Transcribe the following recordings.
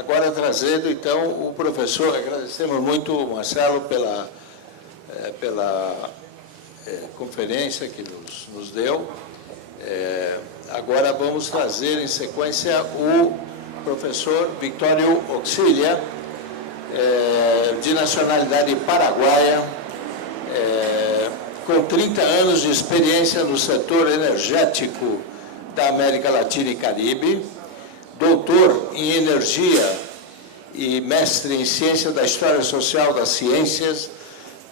Agora trazendo, então, o professor, agradecemos muito, Marcelo, pela conferência que nos deu. Agora vamos trazer, em sequência, o professor Victório Oxília, de nacionalidade paraguaia, com 30 anos de experiência no setor energético da América Latina e Caribe, doutor em energia e mestre em ciência da história social das ciências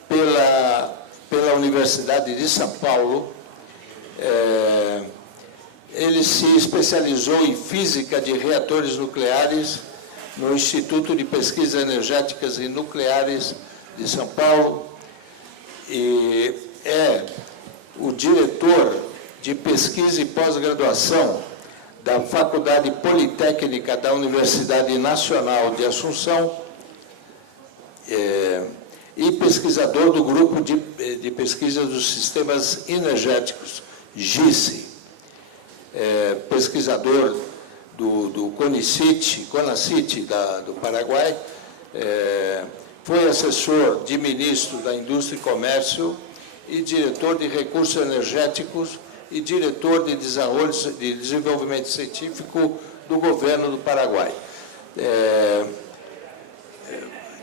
pela Universidade de São Paulo. Ele se especializou em física de reatores nucleares no Instituto de Pesquisas Energéticas e Nucleares de São Paulo e é o diretor de pesquisa e pós-graduação da Faculdade Politécnica da Universidade Nacional de Assunção e pesquisador do Grupo de Pesquisa dos Sistemas Energéticos, GISE, pesquisador do CONACYT do Paraguai, foi assessor de ministro da Indústria e Comércio e diretor de recursos energéticos e diretor de desenvolvimento científico do governo do Paraguai.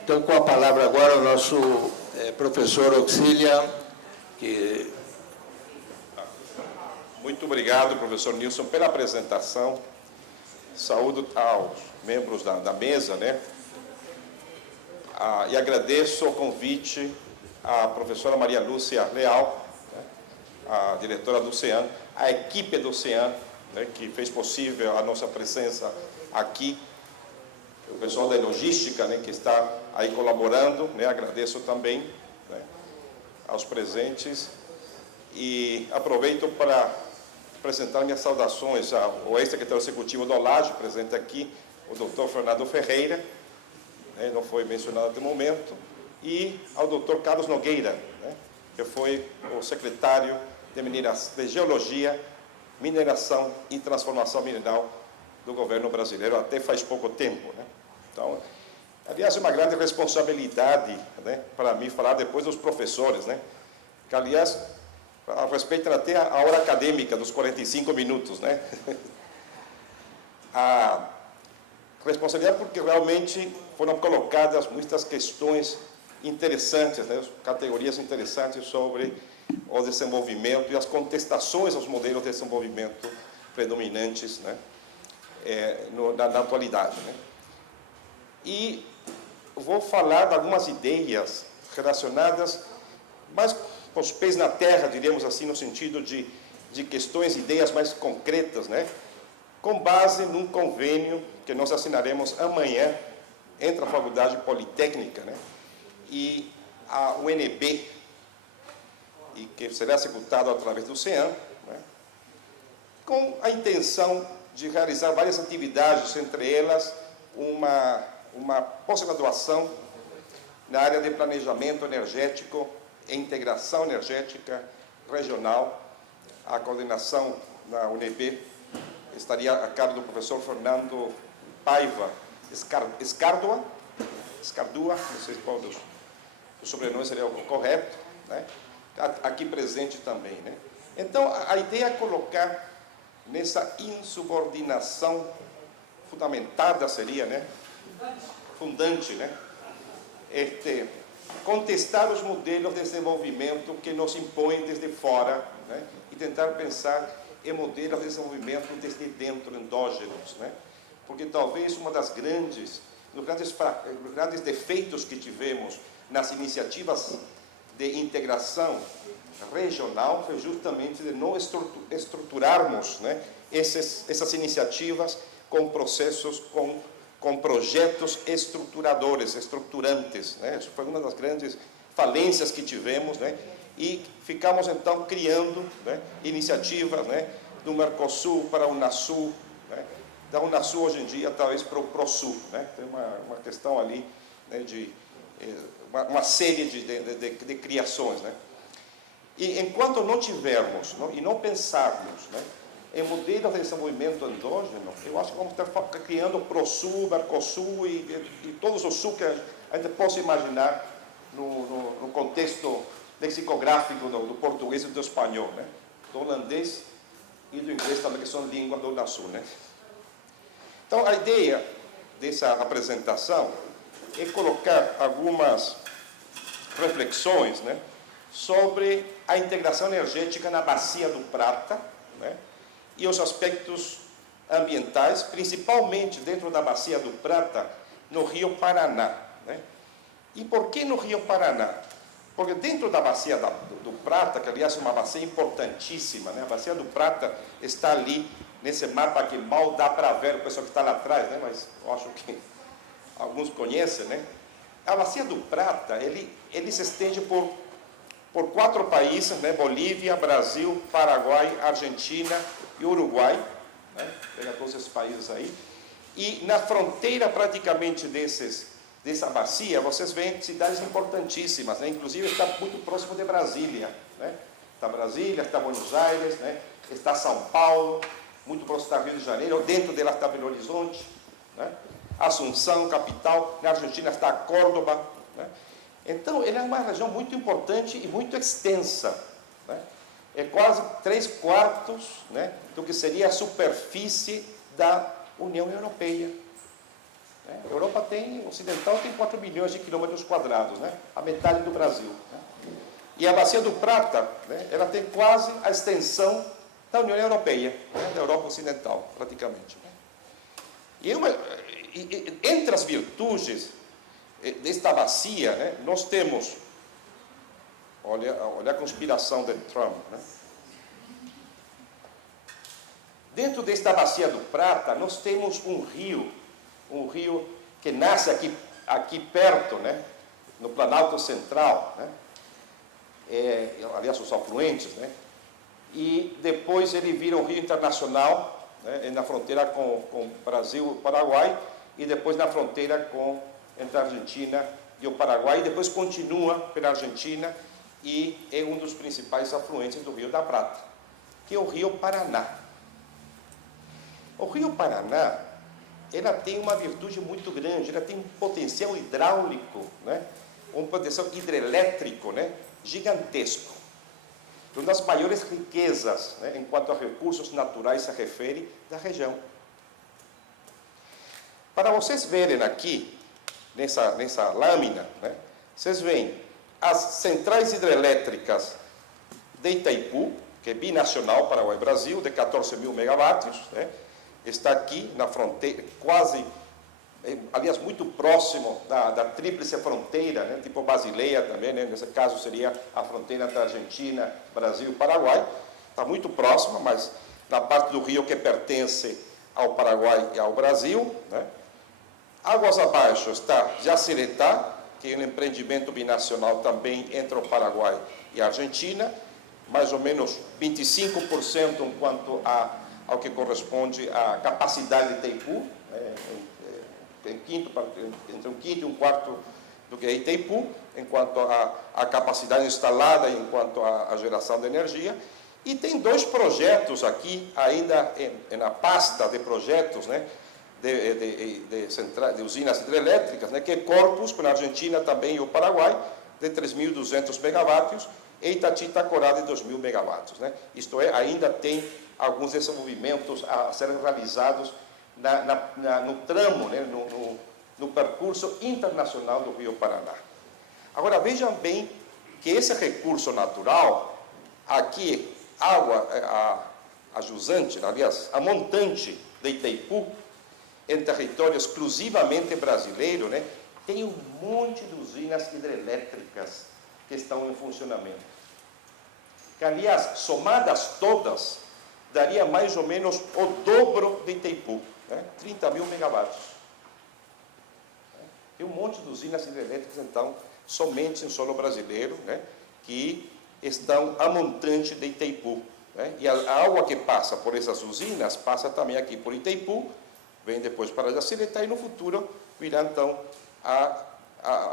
Então, com a palavra agora, o nosso professor Oxília, que... Muito obrigado, professor Nilson, pela apresentação. Saúdo aos membros da mesa, né? E agradeço o convite à professora Maria Lúcia Leal, a diretora do CEAN, a equipe do CEAN, né, que fez possível a nossa presença aqui, o pessoal da logística, né, que está aí colaborando, né, agradeço também, né, aos presentes e aproveito para apresentar minhas saudações ao ex-secretário executivo do OLAGE, presente aqui, o doutor Fernando Ferreira, né, não foi mencionado até o momento, e ao doutor Carlos Nogueira, né, que foi o secretário de Geologia, Mineração e Transformação Mineral do governo brasileiro, até faz pouco tempo, né? Então, aliás, é uma grande responsabilidade, né, para mim falar depois dos professores, né? Que, aliás, respeitam até a hora acadêmica dos 45 minutos, né? A responsabilidade porque realmente foram colocadas muitas questões interessantes, né, categorias interessantes sobre o desenvolvimento e as contestações aos modelos de desenvolvimento predominantes, né, na atualidade, né. E vou falar de algumas ideias relacionadas, mais com os pés na terra, diríamos assim, no sentido de questões, ideias mais concretas, né, com base num convênio que nós assinaremos amanhã entre a Faculdade Politécnica, né, e a UNB, e que será executado através do CEAN, né, com a intenção de realizar várias atividades, entre elas uma pós-graduação na área de planejamento energético e integração energética regional. A coordenação na UNB estaria a cargo do professor Fernando Paiva Escardua, não sei qual dos sobrenomes seria o correto, né? Aqui presente também, né? Então, a ideia é colocar nessa insubordinação fundamentada seria, né? Fundante, né? Contestar os modelos de desenvolvimento que nos impõem desde fora, né? E tentar pensar em modelos de desenvolvimento desde dentro, endógenos, né? Porque talvez uma das grandes defeitos que tivemos nas iniciativas de integração regional foi justamente de não estruturarmos, né, essas iniciativas com processos, com projetos estruturantes, né? Isso foi uma das grandes falências que tivemos, né? E ficamos, então, criando, né, iniciativas, né, do Mercosul para a Unasul, né? Da Unasul, hoje em dia, talvez para o ProSul, né? Tem uma questão ali, né, de uma série de criações, né? E enquanto não tivermos, e não pensarmos, né, em modelos de desenvolvimento endógeno, eu acho que vamos estar criando o ProSul, Mercosul e todos os sul que a gente possa imaginar no contexto lexicográfico do português e do espanhol, né? Do holandês e do inglês também, que são línguas do Sul, né? Então, a ideia dessa apresentação é colocar algumas reflexões, né, sobre a integração energética na Bacia do Prata, né, e os aspectos ambientais, principalmente dentro da Bacia do Prata, no Rio Paraná, né? E por que no Rio Paraná? Porque dentro da Bacia do Prata, que aliás é uma bacia importantíssima, né? A Bacia do Prata está ali nesse mapa que mal dá para ver o pessoal que está lá atrás, né? Mas eu acho que alguns conhecem, né? A Bacia do Prata, ele se estende por 4 países, né? Bolívia, Brasil, Paraguai, Argentina e Uruguai, né? Pega todos esses países aí. E na fronteira praticamente dessa bacia, vocês veem cidades importantíssimas, né? Inclusive está muito próximo de Brasília, né? Está Brasília, está Buenos Aires, né? Está São Paulo, muito próximo da Rio de Janeiro, dentro dela está Belo Horizonte, né? Assunção, capital, na Argentina está Córdoba, né? Então, ele é uma região muito importante e muito extensa, né? É quase 3/4, né, do que seria a superfície da União Europeia. A Europa ocidental tem 4 milhões de quilômetros quadrados, né? A metade do Brasil, né? E a Bacia do Prata, né, ela tem quase a extensão da União Europeia, né, da Europa Ocidental, praticamente. E entre as virtudes desta bacia, né, nós temos, olha a conspiração de Trump, né? Dentro desta Bacia do Prata, nós temos um rio que nasce aqui perto, né, no Planalto Central, né, aliás, os afluentes, né, e depois ele vira um rio internacional, né, na fronteira com Brasil e Paraguai, e depois na fronteira entre a Argentina e o Paraguai, e depois continua pela Argentina, e é um dos principais afluentes do Rio da Prata, que é o Rio Paraná. O Rio Paraná, ela tem uma virtude muito grande, ela tem um potencial hidráulico, né? Um potencial hidrelétrico, né, gigantesco. Uma das maiores riquezas, né, enquanto a recursos naturais se refere, da região. Para vocês verem aqui, nessa lâmina, né, vocês veem as centrais hidrelétricas de Itaipu, que é binacional Paraguai e Brasil, de 14 mil megawatts, né? Está aqui na fronteira, quase, aliás, muito próximo da tríplice fronteira, né, tipo Basileia também, né, nesse caso seria a fronteira entre a Argentina, Brasil e Paraguai, está muito próxima, mas na parte do rio que pertence ao Paraguai e ao Brasil, né. Águas abaixo está Jaciretá, que é um empreendimento binacional também entre o Paraguai e a Argentina, mais ou menos 25% enquanto ao que corresponde à capacidade de Itaipu, entre um quinto e um quarto do que é Itaipu, enquanto à capacidade instalada, enquanto à geração de energia. E tem 2 projetos aqui, ainda na pasta de projetos, né, de usinas hidrelétricas, né, que é Corpus, na Argentina também e o Paraguai, de 3.200 megawatts, e Itati-Itacorá de 2.000 megawatts. Né? Isto é, ainda tem alguns desenvolvimentos a serem realizados no tramo, né, no percurso internacional do Rio Paraná. Agora, vejam bem que esse recurso natural, aqui, a jusante, aliás, a montante de Itaipu, em território exclusivamente brasileiro, né, tem um monte de usinas hidrelétricas que estão em funcionamento. Que, aliás, somadas todas, daria mais ou menos o dobro de Itaipu, né? 30 mil megawatts. Tem um monte de usinas hidrelétricas, então, somente em solo brasileiro, né, que estão a montante de Itaipu. Né? E a água que passa por essas usinas passa também aqui por Itaipu, vem depois para Jaciretá e no futuro virá, então, a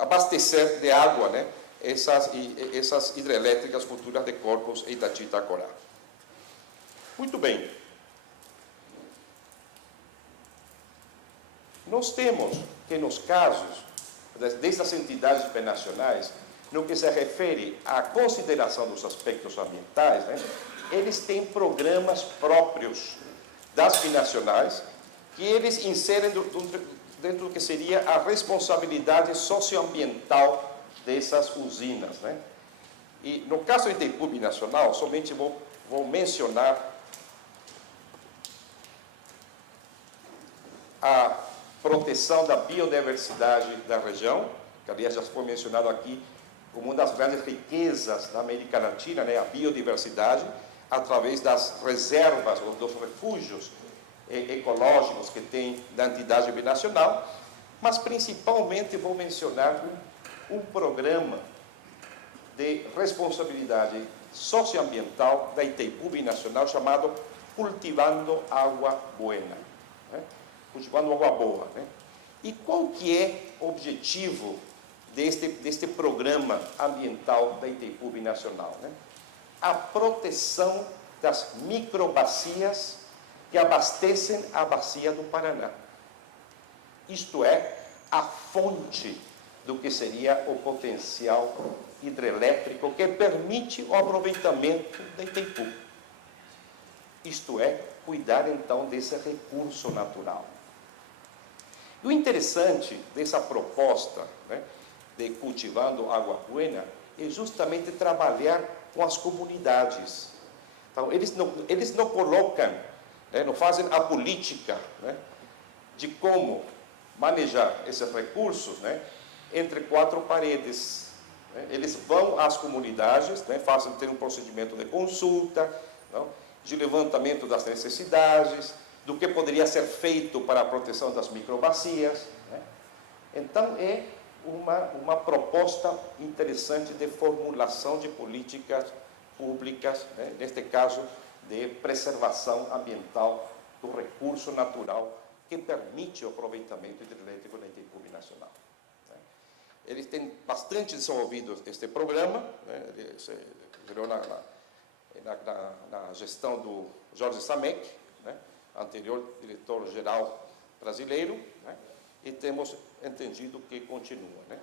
abastecer de água, né, essas hidrelétricas futuras de Corpus e Itati-Itacorá. Muito bem. nós temos que, nos casos dessas entidades binacionais, no que se refere à consideração dos aspectos ambientais, né, eles têm programas próprios das binacionais que eles inserem dentro do que seria a responsabilidade socioambiental dessas usinas, né? E no caso do Itaipu Binacional, somente vou mencionar a proteção da biodiversidade da região, que aliás já foi mencionado aqui como uma das grandes riquezas da América Latina, né, a biodiversidade, através das reservas ou dos refúgios ecológicos que tem da entidade binacional, mas principalmente vou mencionar um programa de responsabilidade socioambiental da Itaipu Binacional chamado Cultivando Água Buena, né? Cultivando Água Boa, né? E qual que é o objetivo deste programa ambiental da Itaipu Binacional, né? A proteção das microbacias que abastecem a bacia do Paraná. Isto é, a fonte do que seria o potencial hidrelétrico que permite o aproveitamento da Itaipu. Isto é, cuidar então desse recurso natural. E o interessante dessa proposta, né, de Cultivando Água Buena é justamente trabalhar com as comunidades. Então, eles não colocam, né, não fazem a política, né, de como manejar esses recursos, né, entre quatro paredes. Né? Eles vão às comunidades, né, ter um procedimento de consulta, não, de levantamento das necessidades, do que poderia ser feito para a proteção das microbacias. Né? Então, é uma proposta interessante de formulação de políticas públicas, né? Neste caso, de preservação ambiental do recurso natural que permite o aproveitamento hidrelétrico da Itaipu Binacional. Né? Eles têm bastante desenvolvido este programa, né? Ele se criou na gestão do Jorge Samek, né? Anterior diretor-geral brasileiro, né? E temos entendido que continua, né?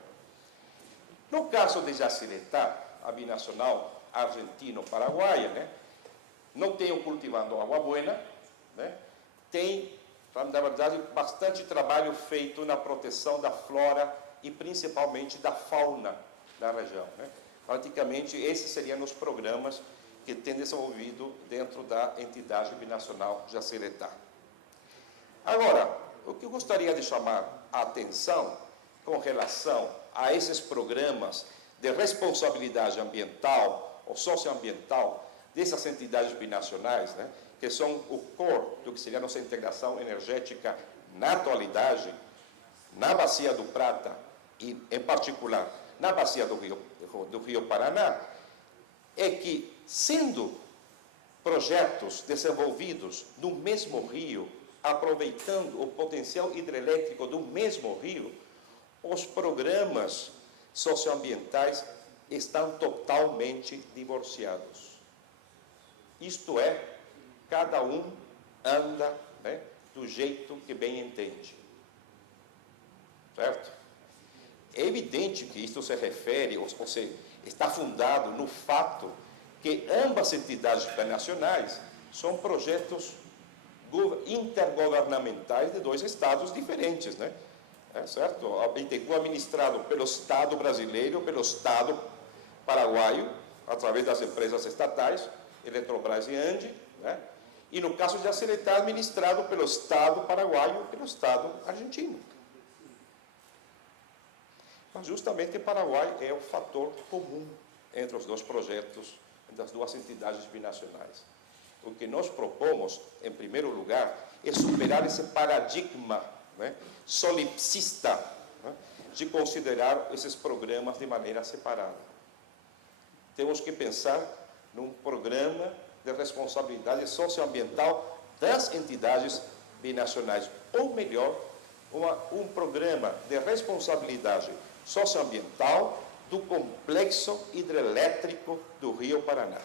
No caso de Yacyretá, a binacional argentino-paraguaia, né, não tem o Cultivando Água Buena, né, tem, na verdade, bastante trabalho feito na proteção da flora e principalmente da fauna da região, né? Praticamente, esses seriam os programas que tem desenvolvido dentro da entidade binacional Yacyretá. Agora, o que eu gostaria de chamar a atenção com relação a esses programas de responsabilidade ambiental ou socioambiental dessas entidades binacionais, né, que são o core do que seria a nossa integração energética na atualidade, na Bacia do Prata e, em particular, na Bacia do Rio Paraná, é que, sendo projetos desenvolvidos no mesmo rio, aproveitando o potencial hidrelétrico do mesmo rio, os programas socioambientais estão totalmente divorciados. Isto é, cada um anda, né, do jeito que bem entende. Certo? É evidente que isto se refere, ou seja, está fundado no fato que ambas entidades binacionais são projetos intergovernamentais de dois estados diferentes, né? É certo? A Itaipu é administrado pelo Estado brasileiro, pelo Estado paraguaio, através das empresas estatais, Eletrobras e Ande, né? E no caso de Yacyretá, administrado pelo Estado paraguaio e pelo Estado argentino. Mas justamente o Paraguai é o fator comum entre os dois projetos das duas entidades binacionais. O que nós propomos, em primeiro lugar, é superar esse paradigma, né, solipsista, né, de considerar esses programas de maneira separada. Temos que pensar num programa de responsabilidade socioambiental das entidades binacionais, ou melhor, um programa de responsabilidade socioambiental do complexo hidrelétrico do Rio Paraná,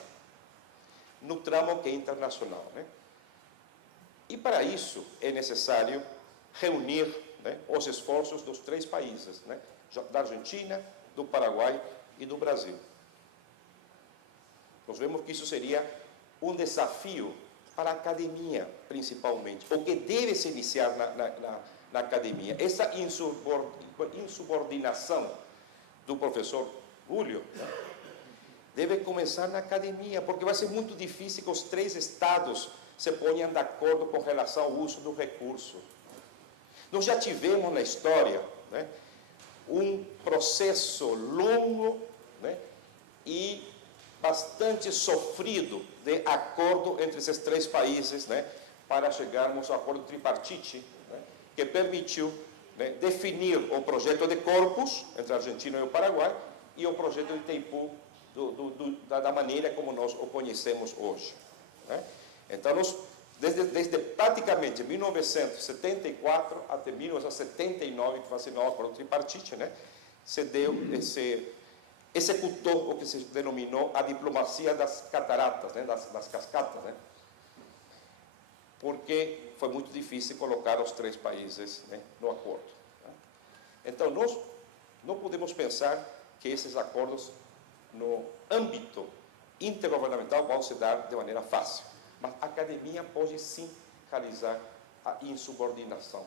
no tramo que é internacional, né? E para isso é necessário reunir né, os esforços dos 3 países, né, da Argentina, do Paraguai e do Brasil. Nós vemos que isso seria um desafio para a academia, principalmente, o que deve se iniciar na academia. Essa insubordinação do professor Julio, né, deve começar na academia, porque vai ser muito difícil que os 3 estados se ponham de acordo com relação ao uso do recurso. Nós já tivemos na história, né, um processo longo, né, e bastante sofrido de acordo entre esses 3 países, né, para chegarmos ao acordo tripartite, né, que permitiu, né, definir o projeto de Corpus entre a Argentina e o Paraguai e o projeto de Itaipu da maneira como nós o conhecemos hoje, né? Então, desde praticamente 1974 até 1979, que vai ser o acordo tripartite, né, executou o que se denominou a diplomacia das cataratas, né, das cascatas, né, porque foi muito difícil colocar os 3 países, né, no acordo, né? Então, nós não podemos pensar que esses acordos no âmbito intergovernamental vão se dar de maneira fácil, mas a academia pode sim realizar a insubordinação,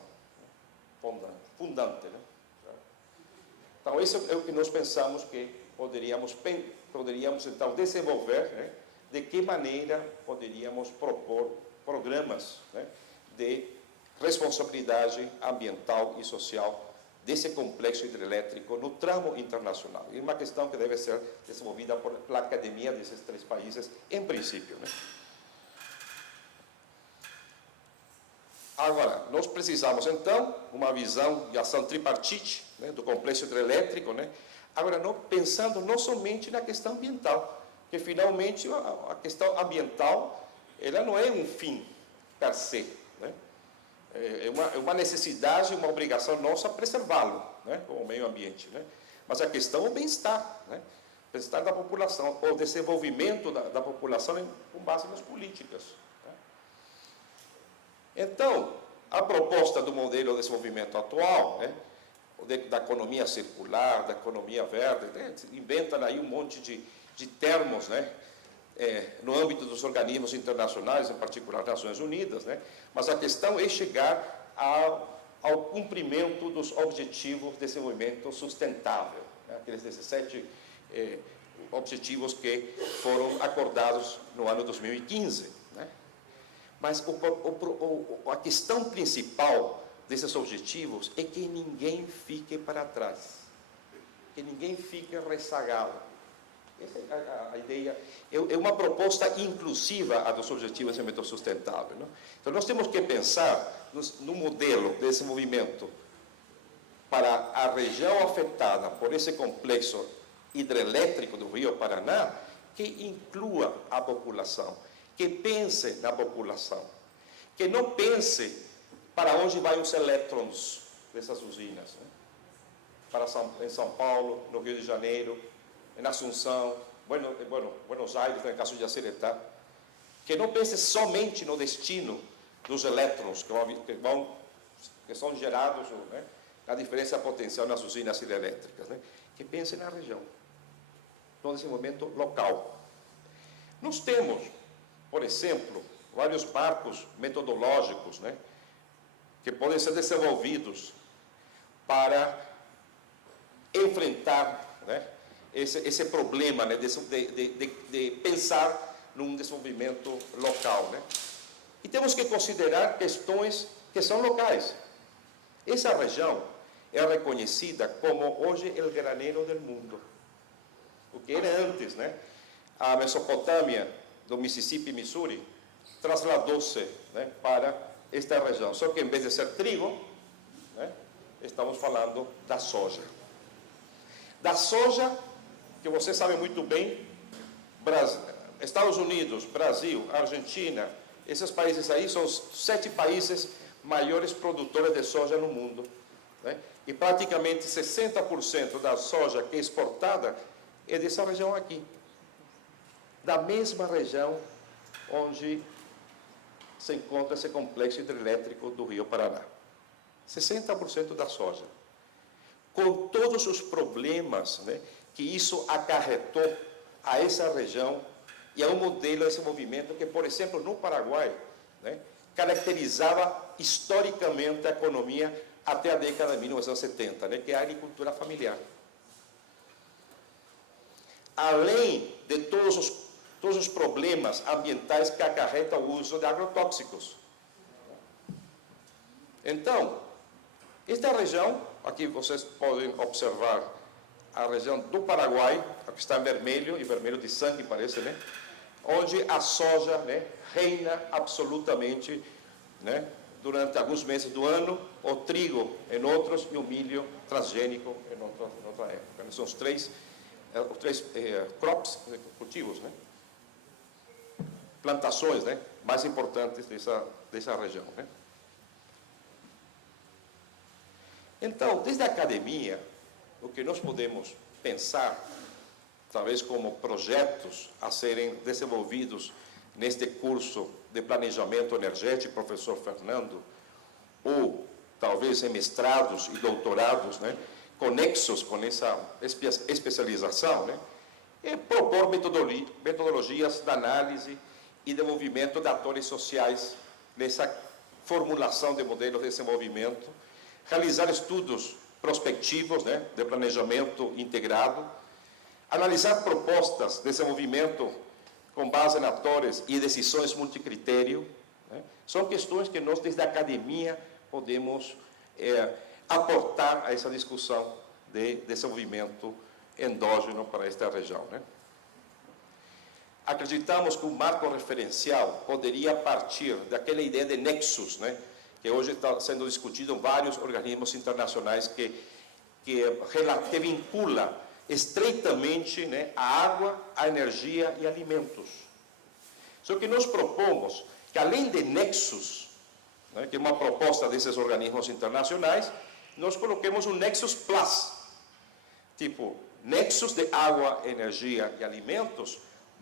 né, fundante, né? Então, isso é o que nós pensamos que poderíamos então desenvolver, né, de que maneira poderíamos propor programas, né, de responsabilidade ambiental e social desse complexo hidrelétrico no tramo internacional. É uma questão que deve ser desenvolvida pela academia desses 3 países, em princípio, né? Agora, nós precisamos, então, uma visão de ação tripartite, né, do complexo hidrelétrico, né? Agora, pensando não somente na questão ambiental, que finalmente a questão ambiental, ela não é um fim per se, né? É uma necessidade, uma obrigação nossa preservá-lo, né, como meio ambiente, né? Mas a questão é o bem-estar, né? O bem-estar da população, o desenvolvimento da população com base nas políticas, né? Então, a proposta do modelo de desenvolvimento atual, né, da economia circular, da economia verde, né, inventam aí um monte de termos, né, no âmbito dos organismos internacionais, em particular Nações Unidas, né, mas a questão é chegar ao cumprimento dos objetivos de desenvolvimento sustentável, né, aqueles 17 objetivos que foram acordados no ano 2015. Né. Mas a questão principal desses objetivos é que ninguém fique para trás, que ninguém fique rezagado. Essa é a ideia, é uma proposta inclusiva a dos objetivos de desenvolvimento sustentável, não? Então, nós temos que pensar no modelo de desenvolvimento para a região afetada por esse complexo hidrelétrico do Rio Paraná, que inclua a população, que pense na população, que não pense para onde vão os elétrons dessas usinas, né? Em São Paulo, no Rio de Janeiro, em Assunção, Buenos Aires, no caso de Jaciretá, que não pense somente no destino dos elétrons que são gerados, né, na diferença potencial nas usinas hidrelétricas, né? Que pense na região, no desenvolvimento local. Nós temos, por exemplo, vários marcos metodológicos, né, que podem ser desenvolvidos para enfrentar, né, esse problema, né, de pensar num desenvolvimento local, né? E temos que considerar questões que são locais. Essa região é reconhecida como hoje o graneiro do mundo. O que era antes, né? A Mesopotâmia do Mississippi e Missouri trasladou-se, né, para esta região. Só que em vez de ser trigo, né, estamos falando da soja. Da soja, que você sabe muito bem, Estados Unidos, Brasil, Argentina, esses países aí são os 7 países maiores produtores de soja no mundo, né? E praticamente 60% da soja que é exportada é dessa região aqui, da mesma região onde se encontra esse complexo hidrelétrico do Rio Paraná. 60% da soja. Com todos os problemas, né, que isso acarretou a essa região e a um modelo de desenvolvimento que, por exemplo, no Paraguai, né, caracterizava historicamente a economia até a década de 1970, né, que é a agricultura familiar. Além de todos os problemas ambientais que acarreta o uso de agrotóxicos. Então, esta região, aqui vocês podem observar a região do Paraguai, que está em vermelho, e vermelho de sangue parece, né? Onde a soja, né, reina absolutamente, né, durante alguns meses do ano, o trigo em outros e o milho transgênico em outra época. São os três crops, cultivos, né? Plantações, né, mais importantes dessa região, né? Então, desde a academia, o que nós podemos pensar, talvez como projetos a serem desenvolvidos neste curso de planejamento energético, professor Fernando, ou talvez em mestrados e doutorados, né, conexos com essa especialização, né, é propor metodologias de análise e desenvolvimento de atores sociais nessa formulação de modelos de desenvolvimento, realizar estudos prospectivos, né, de planejamento integrado, analisar propostas de desenvolvimento com base em atores e decisões multicritério, né, são questões que nós, desde a academia, podemos aportar a essa discussão de desenvolvimento endógeno para esta região, né. Acreditamos que o marco referencial poderia partir daquela ideia de nexus, né, que hoje está sendo discutido em vários organismos internacionais que vincula estreitamente, né, a água, a energia e alimentos. Só que nós propomos que, além de nexus, né, que é uma proposta desses organismos internacionais, nós coloquemos um nexus plus, tipo, nexus de água, energia e alimentos,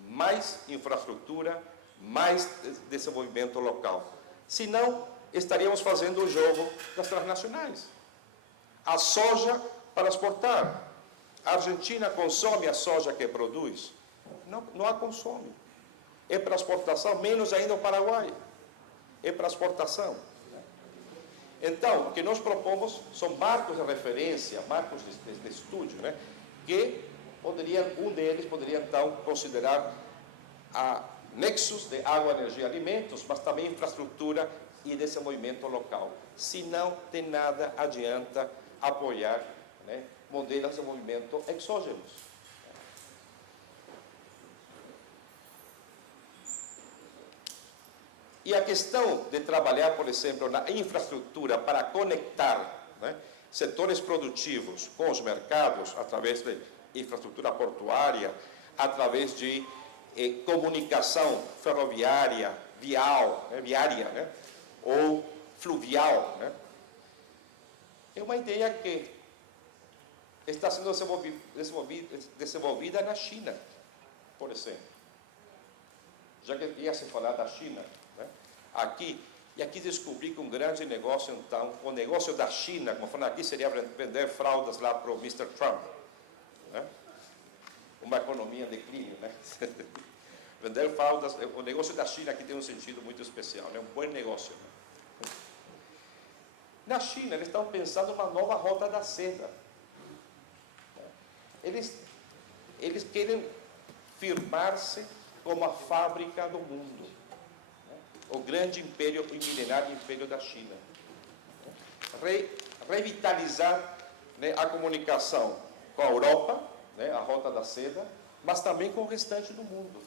mais infraestrutura, mais desenvolvimento local. Senão, estaríamos fazendo o jogo das transnacionais. A soja para exportar. A Argentina consome a soja que produz? Não a consome. É para exportação, menos ainda o Paraguai. É para exportação. Então, o que nós propomos são marcos de referência, marcos de estúdio, né, que um deles poderia, então, considerar a nexus de água, energia e alimentos, mas também infraestrutura e desenvolvimento local. Se não, de nada adianta apoiar, né, modelos de desenvolvimento exógenos. E a questão de trabalhar, por exemplo, na infraestrutura para conectar, né, setores produtivos com os mercados, através de infraestrutura portuária, através de comunicação ferroviária, viária, né, ou fluvial, né? É uma ideia que está sendo desenvolvida na China, por exemplo. Já que ia se falar da China, né, aqui descobri que um grande negócio, então, o negócio da China, como falando aqui, seria vender fraldas lá para o Mr. Trump, né? Uma economia em declínio, né? Vender fraldas, o negócio da China aqui tem um sentido muito especial, né? Um bom negócio, né? Na China, eles estão pensando uma nova rota da seda. Eles querem firmar-se como a fábrica do mundo, né? O grande império, o milenário império da China. Revitalizar, né, a comunicação com a Europa, né, a rota da seda, mas também com o restante do mundo.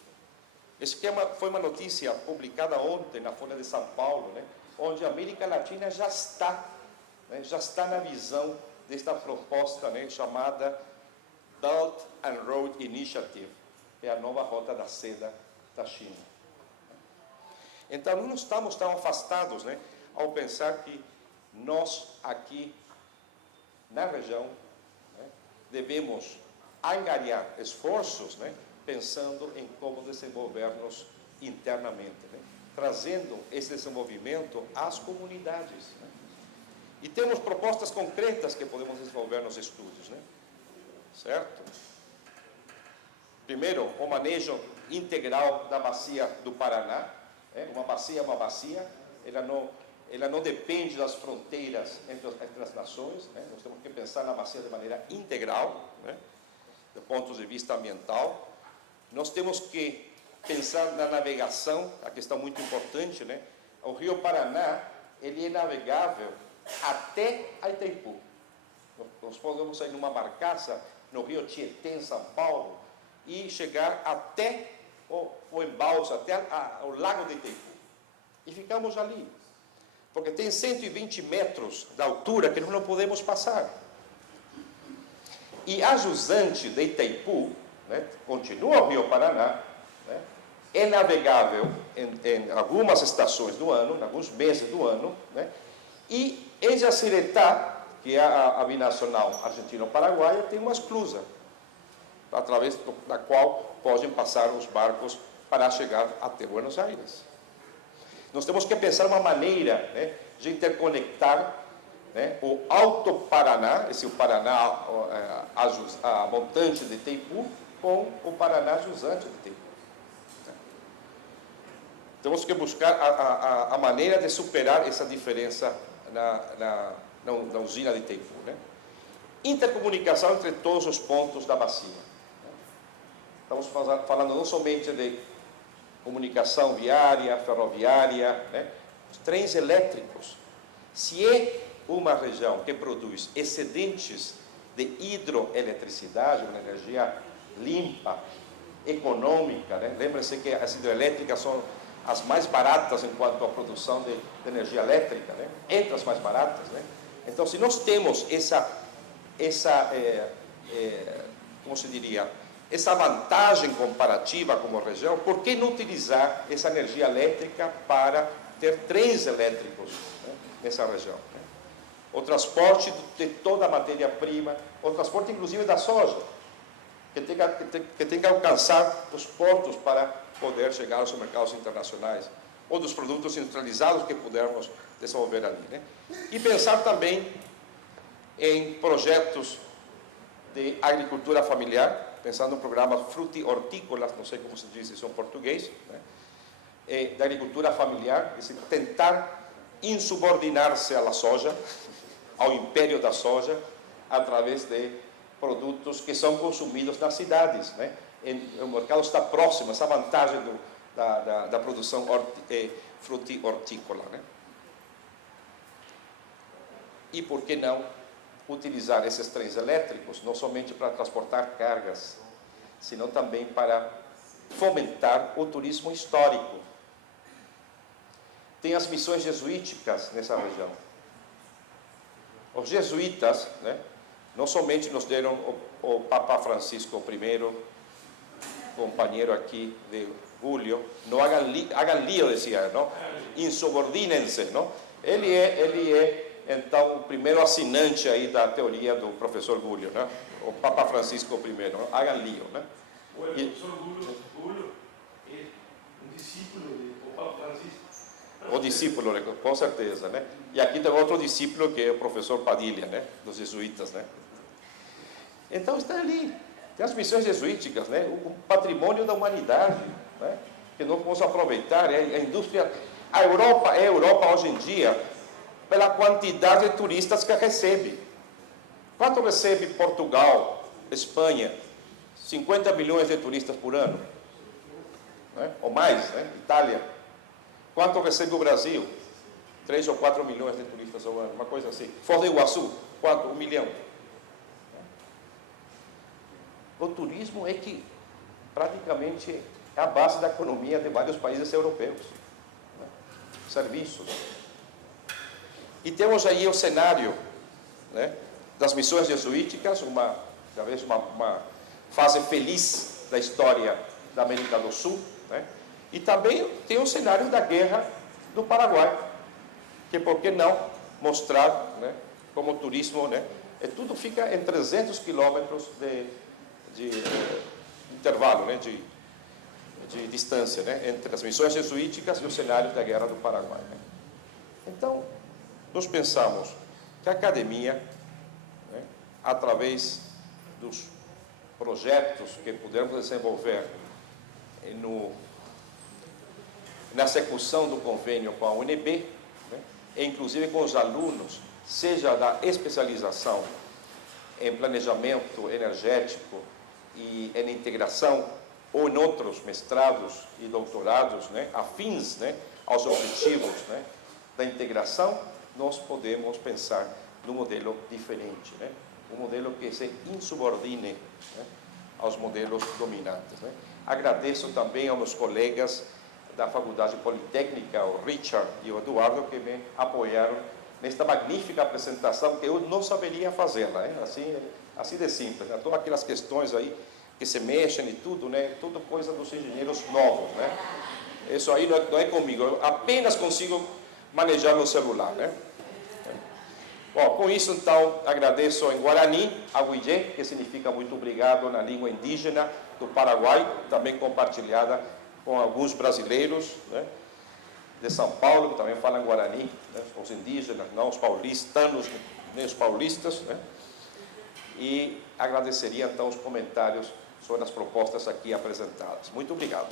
Esse foi uma notícia publicada ontem na Folha de São Paulo, né, onde a América Latina já está na visão desta proposta, né, chamada Belt and Road Initiative, é a nova rota da seda da China. Então, não estamos tão afastados, né, ao pensar que nós aqui na região, né, devemos angariar esforços, né, pensando em como desenvolver-nos internamente, né, trazendo esse desenvolvimento às comunidades, né. E temos propostas concretas que podemos desenvolver nos estudos, né? Certo? Primeiro, o manejo integral da bacia do Paraná. Uma bacia é uma bacia, ela não depende das fronteiras entre as nações, né? Nós temos que pensar na bacia de maneira integral, né? Do ponto de vista ambiental. Nós temos que pensar na navegação, a questão muito importante, né? O Rio Paraná, ele é navegável até a Itaipu. Nós podemos sair numa barcaça no Rio Tietê, em São Paulo, e chegar até o embalse, até o lago de Itaipu. E ficamos ali. Porque tem 120 metros de altura que nós não podemos passar. E a jusante de Itaipu, né, continua o Rio Paraná, né, é navegável em algumas estações do ano, em alguns meses do ano, né, e em Jaciretá, que é a binacional argentino-paraguaia, tem uma esclusa, através da qual podem passar os barcos para chegar até Buenos Aires. Nós temos que pensar uma maneira, né, de interconectar, né, o Alto Paraná, o Paraná a montante de Itaipu, com o Paraná jusante de Itaipu. Temos que buscar a maneira de superar essa diferença na usina de Itaipu, né? Intercomunicação entre todos os pontos da bacia. Estamos falando não somente de comunicação viária, ferroviária, né? Os trens elétricos. Se é uma região que produz excedentes de hidroeletricidade, uma energia limpa, econômica, né? Lembre-se que as hidrelétricas são as mais baratas enquanto à produção de energia elétrica, né? Entre as mais baratas, né? Então, se nós temos como se diria, essa vantagem comparativa como região, por que não utilizar essa energia elétrica para ter trens elétricos, né, nessa região, né? O transporte de toda a matéria-prima, o transporte inclusive da soja, que tem que alcançar os portos para poder chegar aos mercados internacionais, ou dos produtos industrializados que pudermos desenvolver ali, né? E pensar também em projetos de agricultura familiar, pensando em programas fruti-hortícolas, não sei como se diz isso em português, né? Da agricultura familiar, tentar insubordinar-se à soja, ao império da soja, através de produtos que são consumidos nas cidades, né? O mercado está próximo, essa vantagem da produção fruti-hortícola, né? E por que não utilizar esses trens elétricos, não somente para transportar cargas, senão também para fomentar o turismo histórico. Tem as missões jesuíticas nessa região. Os jesuítas, né, não somente nos deram o Papa Francisco I, companheiro aqui de Julio, não hagan lío, decía, não? Insubordinem-se, não? Ele é então o primeiro assinante aí da teoria do professor Julio, né? O Papa Francisco I, não? Hagan lío, né? O professor Julio é um discípulo do Papa Francisco. O discípulo, com certeza, né? E aqui tem outro discípulo que é o professor Padilha, né? Dos jesuítas, né? Então está ali, tem as missões jesuíticas, né? O patrimônio da humanidade, né? Que nós vamos aproveitar, a indústria. A Europa hoje em dia, pela quantidade de turistas que recebe. Quanto recebe Portugal, Espanha? 50 milhões de turistas por ano, né? Ou mais, né? Itália. Quanto recebe o Brasil? 3 ou 4 milhões de turistas ao ano, uma coisa assim. Foz do Iguaçu, quanto? 1 milhão. O turismo é que praticamente é a base da economia de vários países europeus, né? Serviços. E temos aí o cenário, né, das missões jesuíticas, talvez uma fase feliz da história da América do Sul, né? E também tem o cenário da guerra do Paraguai, que por que não mostrar, né, como o turismo, né, tudo fica em 300 quilômetros de intervalo, né, de distância, né, entre as missões jesuíticas e o cenário da guerra do Paraguai, né? Então, nós pensamos que a academia, né, através dos projetos que pudermos desenvolver na execução do convênio com a UNB, né, e inclusive com os alunos, seja da especialização em planejamento energético e em integração, ou em outros mestrados e doutorados, né, afins, né, aos objetivos, né, da integração, nós podemos pensar num modelo diferente, né, um modelo que se insubordine, né, aos modelos dominantes, né. Agradeço também aos meus colegas da Faculdade Politécnica, o Richard e o Eduardo, que me apoiaram nesta magnífica apresentação que eu não saberia fazê-la, né? Assim de simples, né? Todas aquelas questões aí que se mexem e tudo, né? Tudo coisa dos engenheiros novos, né? Isso aí não é comigo, eu apenas consigo manejar meu celular, né? Bom, com isso, então, agradeço em Guarani, Aguijé, que significa muito obrigado na língua indígena do Paraguai, também compartilhada com alguns brasileiros, né, de São Paulo, que também falam Guarani, né, os indígenas, não os paulistanos, nem os paulistas, né, e agradeceria, então, os comentários sobre as propostas aqui apresentadas. Muito obrigado.